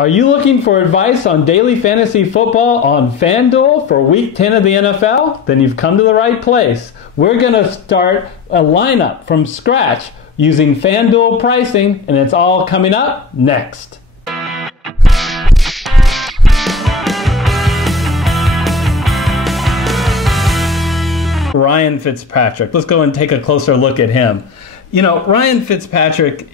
Are you looking for advice on daily fantasy football on FanDuel for Week 10 of the NFL? Then you've come to the right place. We're going to start a lineup from scratch using FanDuel pricing, and it's all coming up next. Ryan Fitzpatrick. Let's go and take a closer look at him. You know, Ryan Fitzpatrick,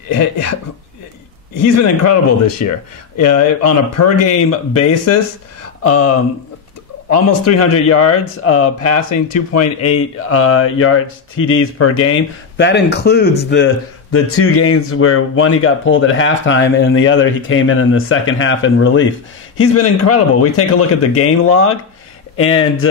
he's been incredible this year. On a per-game basis, almost 300 yards passing, 2.8 yards TDs per game. That includes the two games where one he got pulled at halftime and the other he came in the second half in relief. He's been incredible. We take a look at the game log, and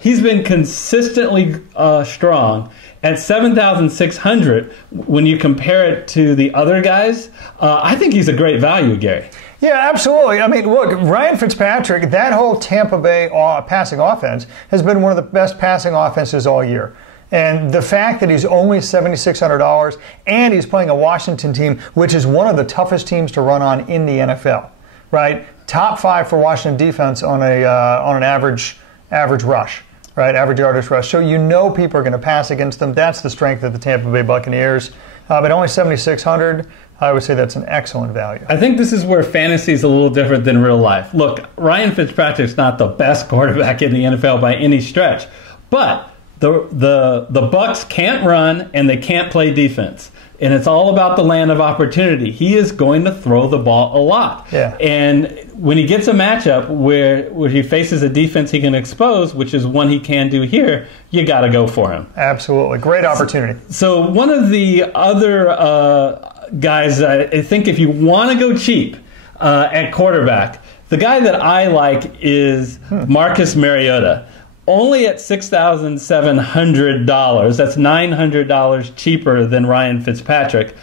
he's been consistently strong. At 7,600, when you compare it to the other guys, I think he's a great value, Gary. Yeah, absolutely. I mean, look, Ryan Fitzpatrick, that whole Tampa Bay passing offense has been one of the best passing offenses all year. And the fact that he's only $7,600 and he's playing a Washington team, which is one of the toughest teams to run on in the NFL, right? Top 5 for Washington defense on an average rush. Right, average yardage rush. So you know people are going to pass against them. That's the strength of the Tampa Bay Buccaneers. But only 7,600, I would say that's an excellent value. I think this is where fantasy is a little different than real life. Look, Ryan Fitzpatrick's not the best quarterback in the NFL by any stretch, but the Bucs can't run and they can't play defense. And it's all about the land of opportunity. He is going to throw the ball a lot. Yeah. And when he gets a matchup where he faces a defense he can expose, which is one he can do here, you got to go for him. Absolutely. Great opportunity. So one of the other guys, I think if you want to go cheap at quarterback, the guy that I like is Marcus Mariota. Only at $6,700. That's $900 cheaper than Ryan Fitzpatrick.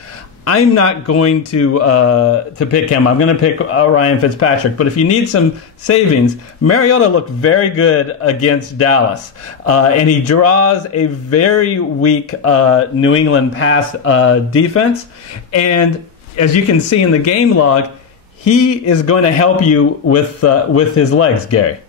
I'm not going to pick him. I'm going to pick Ryan Fitzpatrick. But if you need some savings, Mariota looked very good against Dallas. And he draws a very weak New England pass defense. And as you can see in the game log, he is going to help you with his legs, Gary.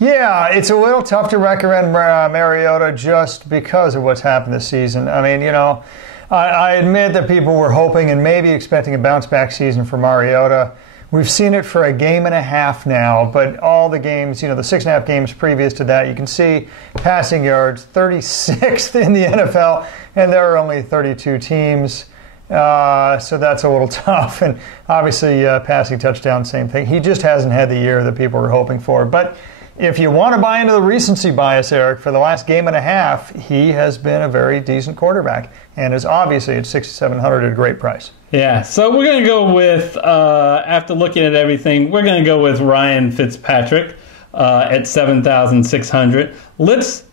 Yeah, it's a little tough to recommend Mariota just because of what's happened this season. I mean, you know, I admit that people were hoping and maybe expecting a bounce-back season for Mariota. We've seen it for a game and a half now, but all the games, you know, the 6.5 games previous to that, you can see passing yards, 36th in the NFL, and there are only 32 teams. So that's a little tough. And obviously, passing touchdown, same thing. He just hasn't had the year that people were hoping for. But if you want to buy into the recency bias, Eric, for the last game and a half, he has been a very decent quarterback and is obviously at $6,700 at a great price. Yeah, so we're going to go with, after looking at everything, we're going to go with Ryan Fitzpatrick at $7,600. Let's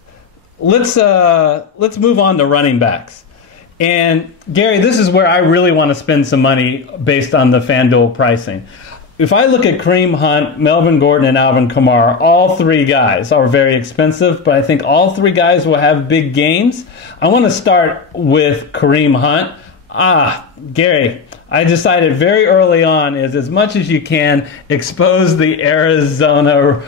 move on to running backs. And Gary, this is where I really want to spend some money based on the FanDuel pricing. If I look at Kareem Hunt, Melvin Gordon, and Alvin Kamara, all three guys are very expensive, but I think all three guys will have big games. I want to start with Kareem Hunt. Gary, I decided very early on is as much as you can expose the Arizona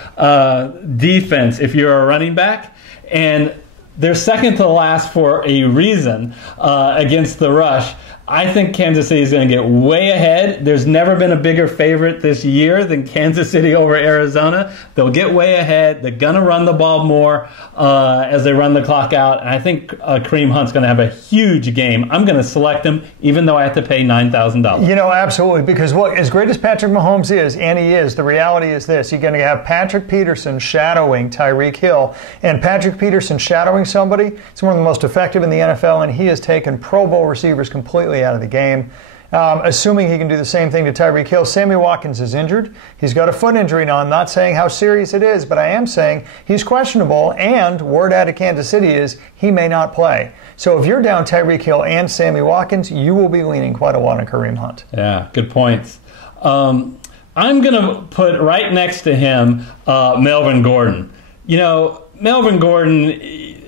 defense if you're a running back. And they're second to last for a reason against the rush. I think Kansas City is going to get way ahead. There's never been a bigger favorite this year than Kansas City over Arizona. They'll get way ahead. They're going to run the ball more as they run the clock out. And I think Kareem Hunt's going to have a huge game. I'm going to select him, even though I have to pay $9,000. You know, absolutely. Because look, as great as Patrick Mahomes is, and he is, the reality is this. You're going to have Patrick Peterson shadowing Tyreek Hill. And Patrick Peterson shadowing somebody, it's one of the most effective in the NFL, and he has taken Pro Bowl receivers completely out of the game. Assuming he can do the same thing to Tyreek Hill. Sammy Watkins is injured. He's got a foot injury now. I'm not saying how serious it is, but I am saying he's questionable, and word out of Kansas City is he may not play. So if you're down Tyreek Hill and Sammy Watkins, you will be leaning quite a lot on Kareem Hunt. Yeah, good points. I'm going to put right next to him Melvin Gordon. You know, Melvin Gordon...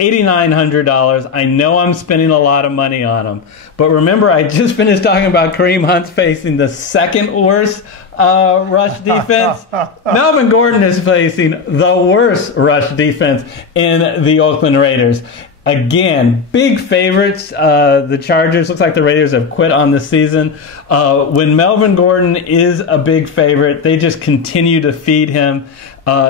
$8,900. I know I'm spending a lot of money on him. But remember, I just finished talking about Kareem Hunt facing the second worst rush defense. Melvin Gordon is facing the worst rush defense in the Oakland Raiders. Again, big favorites. The Chargers, looks like the Raiders have quit on the season. When Melvin Gordon is a big favorite, they just continue to feed him.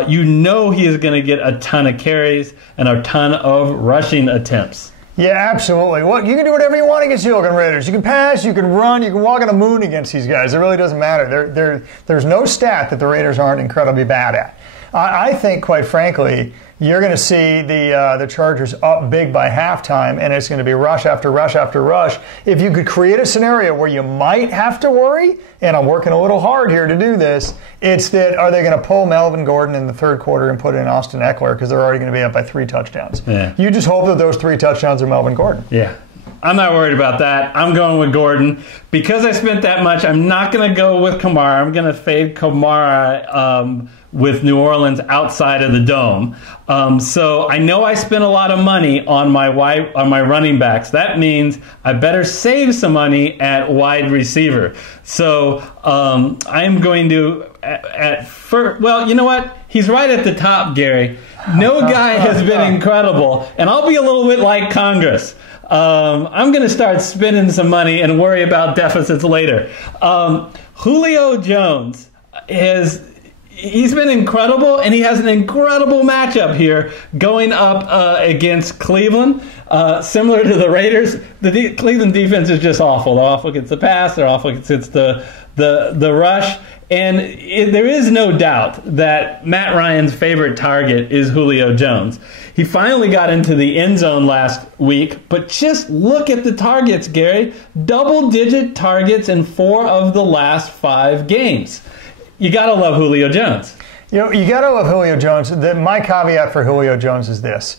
You know he is going to get a ton of carries and a ton of rushing attempts. Yeah, absolutely. Well, you can do whatever you want against the Oakland Raiders. You can pass, you can run, you can walk on the moon against these guys. It really doesn't matter. There's no stat that the Raiders aren't incredibly bad at. I think, quite frankly, you're going to see the Chargers up big by halftime, and it's going to be rush after rush after rush. If you could create a scenario where you might have to worry, and I'm working a little hard here to do this, it's that are they going to pull Melvin Gordon in the third quarter and put in Austin Eckler because they're already going to be up by 3 touchdowns. Yeah. You just hope that those 3 touchdowns are Melvin Gordon. Yeah. I'm not worried about that. I'm going with Gordon. Because I spent that much, I'm not going to go with Kamara. I'm going to fade Kamara with New Orleans outside of the dome. So I know I spent a lot of money on my running backs. That means I better save some money at wide receiver. So I'm going to, well, you know what? He's right at the top, Gary. No guy has been incredible. And I'll be a little bit like Congress. I'm going to start spending some money and worry about deficits later. Julio Jones he's been incredible, and he has an incredible matchup here going up against Cleveland. Similar to the Raiders, the Cleveland defense is just awful. They're awful against the pass. They're awful against the rush. And there is no doubt that Matt Ryan's favorite target is Julio Jones. He finally got into the end zone last week, but just look at the targets, Gary. Double-digit targets in 4 of the last 5 games. You got to love Julio Jones. You got to love Julio Jones. My caveat for Julio Jones is this.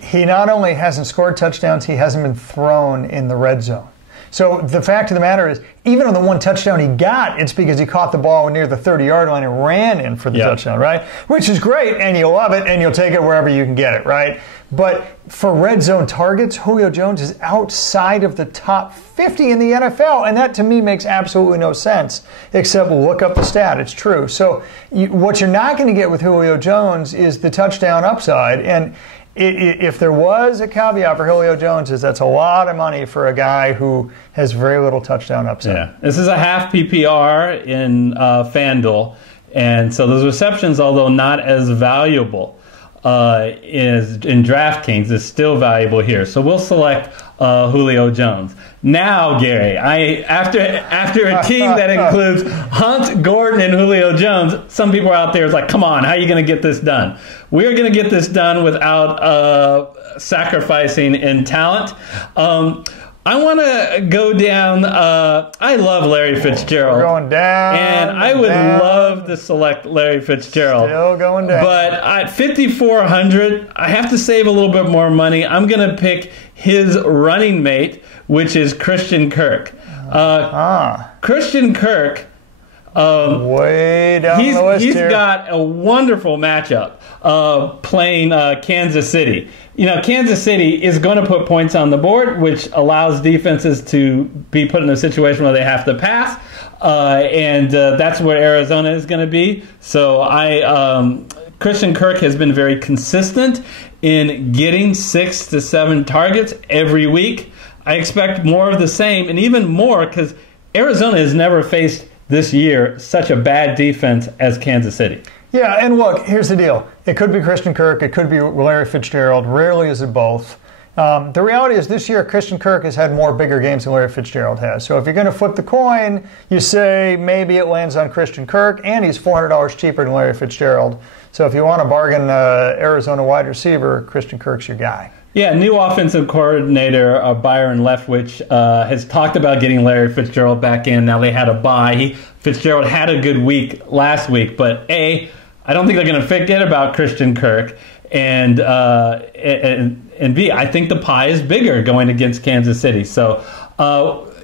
He not only hasn't scored touchdowns, he hasn't been thrown in the red zone. So the fact of the matter is, even on the 1 touchdown he got, it's because he caught the ball near the 30-yard line and ran in for the touchdown, right? Which is great, and you'll love it, and you'll take it wherever you can get it, right? But for red zone targets, Julio Jones is outside of the top 50 in the NFL, and that to me makes absolutely no sense, except look up the stat. It's true. So what you're not going to get with Julio Jones is the touchdown upside, and if there was a caveat for Julio Jones, is that's a lot of money for a guy who has very little touchdown upside. Yeah, this is a half PPR in FanDuel, and so those receptions, although not as valuable is in DraftKings, is still valuable here. So we'll select Julio Jones. Now, Gary, after a team that includes Hunt, Gordon, and Julio Jones, some people out there is like, come on, how are you going to get this done? We're going to get this done without sacrificing in talent. I want to go down. I love Larry Fitzgerald. We're going down. And I would love to select Larry Fitzgerald. Still going down. But at 5,400, I have to save a little bit more money. I'm going to pick his running mate, which is Christian Kirk. Christian Kirk. Way down the list he's here. got a wonderful matchup playing Kansas City. You know, Kansas City is going to put points on the board, which allows defenses to be put in a situation where they have to pass, and that's where Arizona is going to be. So Christian Kirk has been very consistent in getting 6 to 7 targets every week. I expect more of the same, and even more because Arizona has never faced this year such a bad defense as Kansas City. Yeah, and look, here's the deal. It could be Christian Kirk. It could be Larry Fitzgerald. Rarely is it both. The reality is this year, Christian Kirk has had more bigger games than Larry Fitzgerald has. So if you're going to flip the coin, you say maybe it lands on Christian Kirk, and he's $400 cheaper than Larry Fitzgerald. So if you want to bargain Arizona wide receiver, Christian Kirk's your guy. Yeah, new offensive coordinator Byron Leftwich has talked about getting Larry Fitzgerald back in. Now they had a bye. Fitzgerald had a good week last week, but A, I don't think they're going to forget about Christian Kirk, and B, I think the pie is bigger going against Kansas City. So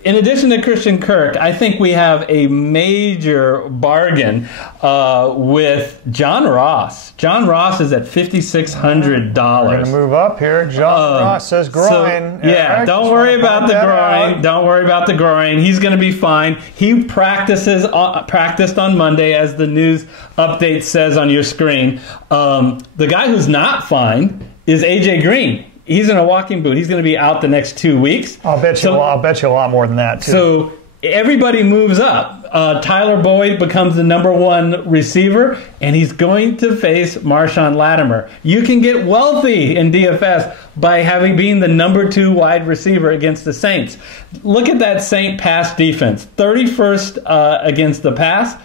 in addition to Christian Kirk, I think we have a major bargain with John Ross. John Ross is at $5,600. We're going to move up here. John Ross says groin. So, yeah, don't worry about the groin. Don't worry about the groin. He's going to be fine. He practiced on Monday, as the news update says on your screen. The guy who's not fine is A.J. Green. He's in a walking boot. He's going to be out the next 2 weeks. I'll bet you a lot more than that, too. So everybody moves up. Tyler Boyd becomes the #1 receiver, and he's going to face Marshawn Lattimore. You can get wealthy in DFS by being the #2 wide receiver against the Saints. Look at that Saint pass defense. 31st against the pass.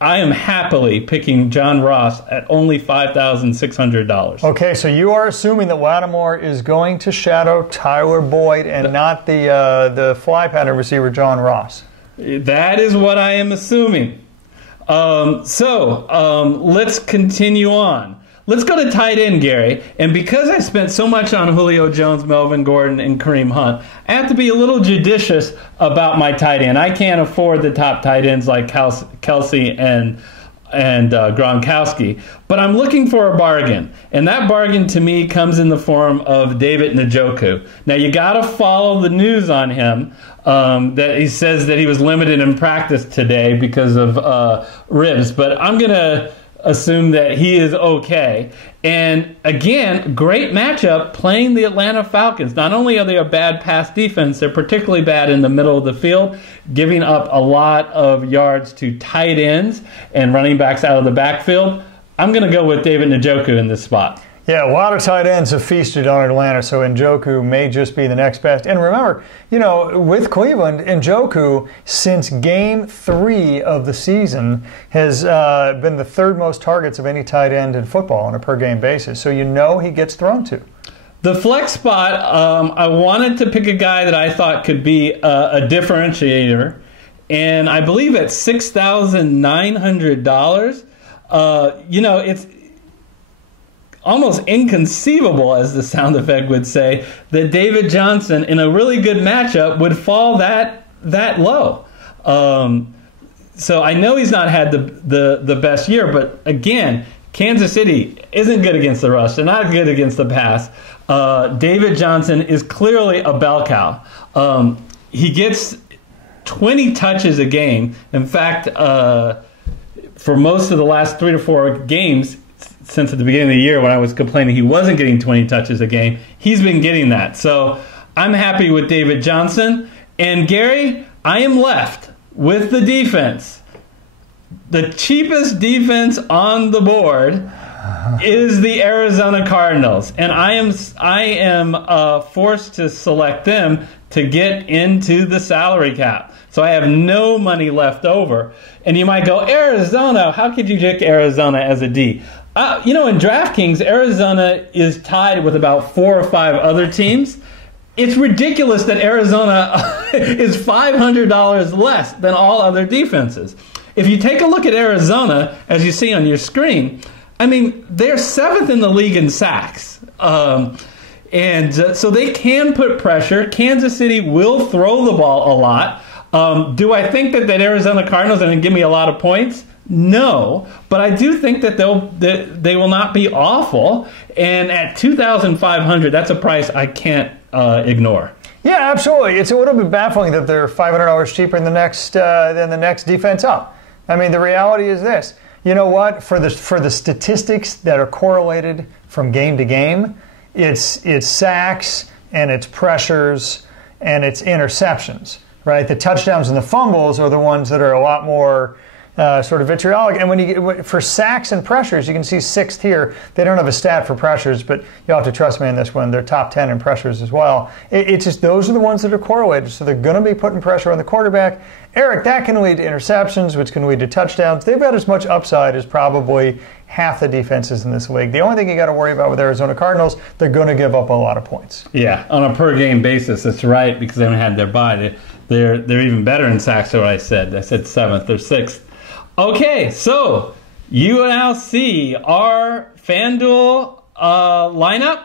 I am happily picking John Ross at only $5,600. Okay, so you are assuming that Lattimore is going to shadow Tyler Boyd and not the fly pattern receiver John Ross. That is what I am assuming. Let's continue on. Let's go to tight end, Gary. And because I spent so much on Julio Jones, Melvin Gordon, and Kareem Hunt, I have to be a little judicious about my tight end. I can't afford the top tight ends like Kelsey and Gronkowski. But I'm looking for a bargain. And that bargain to me comes in the form of David Njoku. Now, you got to follow the news on him. That he says that he was limited in practice today because of ribs. But I'm going to assume that he is okay. And again, great matchup playing the Atlanta Falcons. Not only are they a bad pass defense, they're particularly bad in the middle of the field, giving up a lot of yards to tight ends and running backs out of the backfield. I'm going to go with David Njoku in this spot. Yeah, a lot of tight ends have feasted on Atlanta, so Njoku may just be the next best. And remember, with Cleveland, Njoku, since Game 3 of the season, has been the third most targets of any tight end in football on a per-game basis. So he gets thrown to. The flex spot, I wanted to pick a guy that I thought could be a differentiator, and I believe at $6,900, it's almost inconceivable, as the sound effect would say, that David Johnson in a really good matchup would fall that low. So I know he's not had the best year, but again, Kansas City isn't good against the rush. They're not good against the pass. David Johnson is clearly a bell cow. He gets 20 touches a game. In fact, for most of the last 3 to 4 games, since at the beginning of the year when I was complaining he wasn't getting 20 touches a game, he's been getting that. So I'm happy with David Johnson. And Gary, I am left with the defense. The cheapest defense on the board is the Arizona Cardinals. And I am forced to select them to get into the salary cap. So I have no money left over. And you might go, Arizona, how could you pick Arizona as a D? In DraftKings, Arizona is tied with about 4 or 5 other teams. It's ridiculous that Arizona is $500 less than all other defenses. If you take a look at Arizona, as you see on your screen, they're 7th in the league in sacks. So they can put pressure. Kansas City will throw the ball a lot. Do I think that Arizona Cardinals are going to give me a lot of points? No, but I do think that they will not be awful. And at $2,500, that's a price I can't ignore. Yeah, absolutely. It's a little bit baffling that they're $500 cheaper than the next defense up. The reality is this. You know what? For the statistics that are correlated from game to game, it's sacks and it's pressures and it's interceptions. Right? The touchdowns and the fumbles are the ones that are a lot more sort of vitriolic. And for sacks and pressures, you can see 6th here. They don't have a stat for pressures, but you'll have to trust me on this one. They're top 10 in pressures as well. It's just those are the ones that are correlated. So they're going to be putting pressure on the quarterback. Eric, that can lead to interceptions, which can lead to touchdowns. They've got as much upside as probably half the defenses in this league. The only thing you got to worry about with Arizona Cardinals, they're going to give up a lot of points. Yeah, on a per game basis, that's right, because they haven't had their bye. They're even better in sacks than what I said. I said 7th. They're 6th. Okay, so you now see our FanDuel lineup.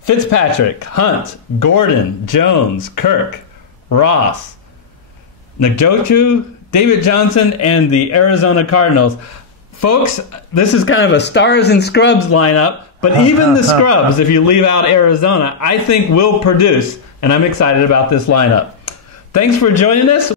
Fitzpatrick, Hunt, Gordon, Jones, Kirk, Ross, Njoku, David Johnson, and the Arizona Cardinals. Folks, this is kind of a stars and scrubs lineup, but even the scrubs, if you leave out Arizona, I think will produce, and I'm excited about this lineup. Thanks for joining us.